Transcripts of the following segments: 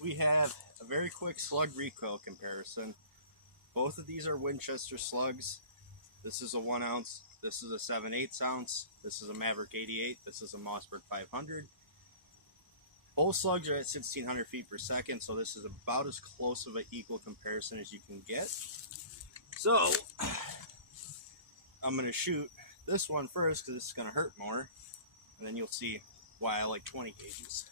we have a very quick slug recoil comparison. Both of these are Winchester slugs. This is a 1 ounce, this is a 7/8 ounce, this is a Maverick 88, this is a Mossberg 500. Both slugs are at 1,600 feet per second, so this is about as close of an equal comparison as you can get. So, I'm going to shoot this one first because this is going to hurt more, and then you'll see why I like 20 gauges.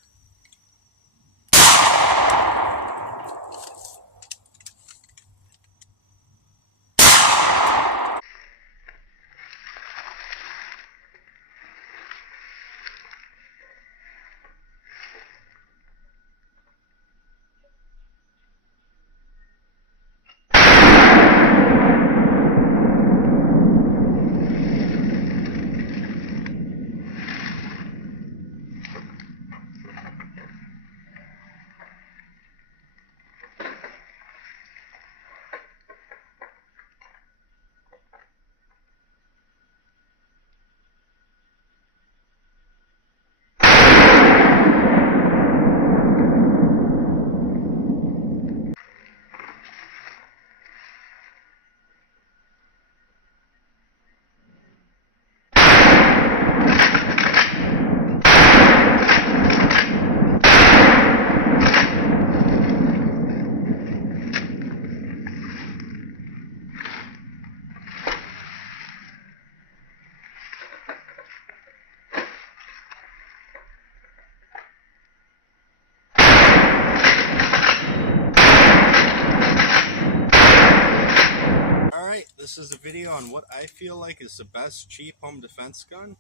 This is a video on what I feel like is the best cheap home defense gun.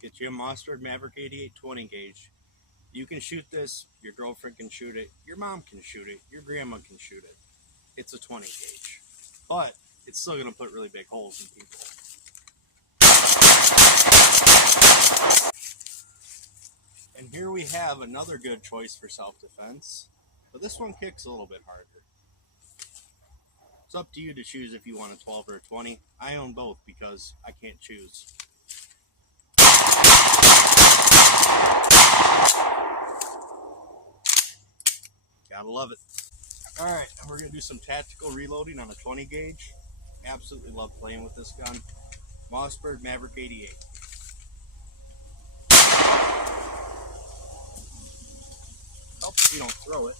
Get you a Mossberg Maverick 88 20 gauge. You can shoot this, your girlfriend can shoot it, your mom can shoot it, your grandma can shoot it. It's a 20 gauge. But it's still going to put really big holes in people. And here we have another good choice for self-defense. But this one kicks a little bit harder. It's up to you to choose if you want a 12 or a 20. I own both because I can't choose. Gotta love it. Alright, we're going to do some tactical reloading on a 20 gauge. Absolutely love playing with this gun. Mossberg Maverick 88. Helps if you don't throw it.